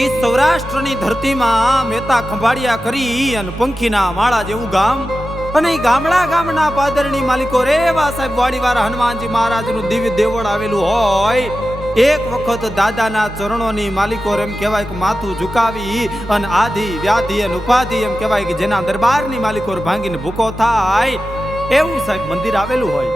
એ સૌરાષ્ટ્રની ધરતીમાં મેતા ખંભાળિયા કરી અને પંખીના માળા જેવું ગામ, અને એ ગામના પાદરની માલિકો રે એવા સાહેબ વાડીવાળા હનુમાનજી મહારાજનું દિવ્ય દેવળ આવેલું હોય. એક વખત દાદાના ચરણોની માલિકો એમ કહેવાય કે માથું ઝુકાવી અને આધિ વ્યાધિ અને ઉપાધિ એમ કહેવાય કે જેના દરબારની માલિકો ભાંગીને ભૂકો થાય એવું સાહેબ મંદિર આવેલું હોય.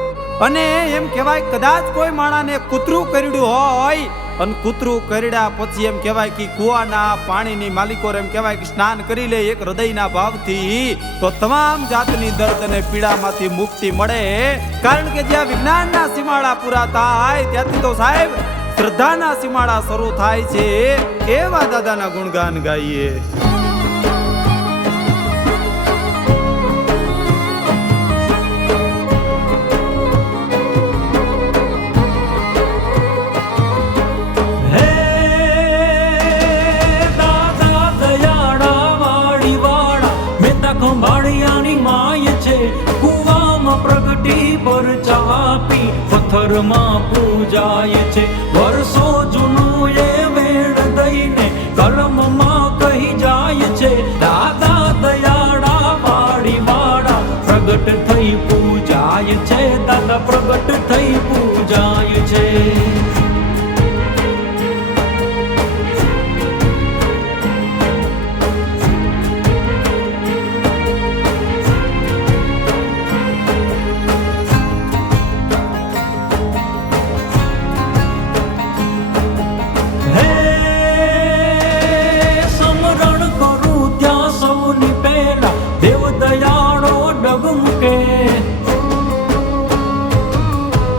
અને એમ કહેવાય કદાચ કોઈ માણાને કૂતરું કરડ્યું હોય અને કૂતરું કરડ્યા પછી એમ કહેવાય કે કુવાના પાણીની માલિકો એમ કહેવાય કે સ્નાન કરી લે એક હૃદયના ભાવથી તો તમામ જાતની દર્દ અને પીડામાંથી મુક્તિ મળે. કારણ કે જ્યાં વિજ્ઞાનના સીમાડા પૂરા થાય ત્યાંથી તો સાહેબ શ્રદ્ધાના સીમાડા શરૂ થાય છે. એવા દાદાના ગુણગાન ગાઈએ. ખંભાળિયાની માય છે, કુવામાં પ્રગટી પર ચાપી પથ્થરમાં પૂજાય છે. વર્ષો જૂનું એ વેણ દઈને કલમમાં કહી જાય છે. દાદા દયાળા વાડી વાળા પ્રગટ થઈ પૂજાય છે. દાદા પ્રગટ થઈ પૂજાય છે.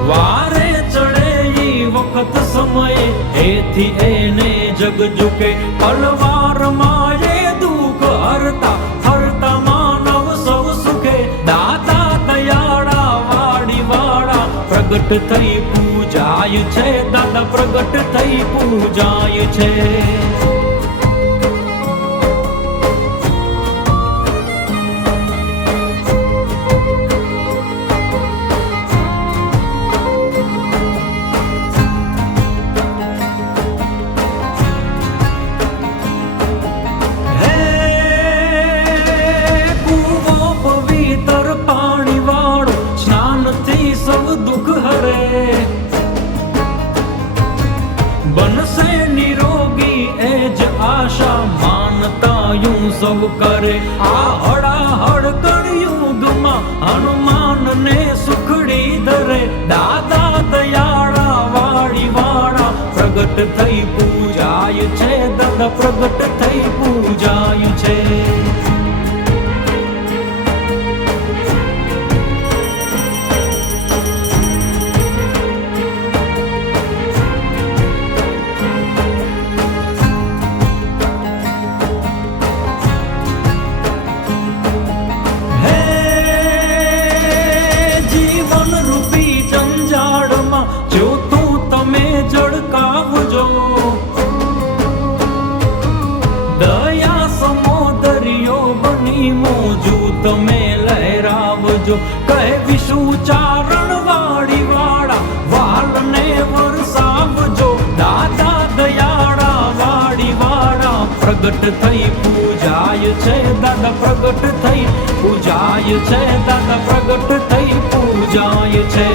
વારે ચડે ઈ વખત સમય એથી એને જગ ઝુકે. પલવારમાં એ દુઃખ હરતા હરતા માનવ સૌ સુખે. દાદા દયાળા વાડી વાળા પ્રગટ થઈ પૂજાય છે. દાદા પ્રગટ થઈ પૂજાય છે. બનશે નિરોગી એ જ આશા માનતા યું સૌ કરે. આ હડાહડ કળયુગમાં હનુમાનને સુખડી ધરે. દાદા દયાળા વાડી વાળા પ્રગટ થઈ પૂજાય છે. દાદા પ્રગટ થઈ પૂજાય છે. દયા સમોદરિયો બની મોજું તમે લહેરાવજો. કહે વિષુચારણ વાડી વાળા વાલને વરસાવજો. દાદા દયાળા વાડી વાળા પ્રગટ થઈ પૂજાય છે. દાદા પ્રગટ થઈ પૂજાય છે. દાદા પ્રગટ થઈ પૂજાય છે.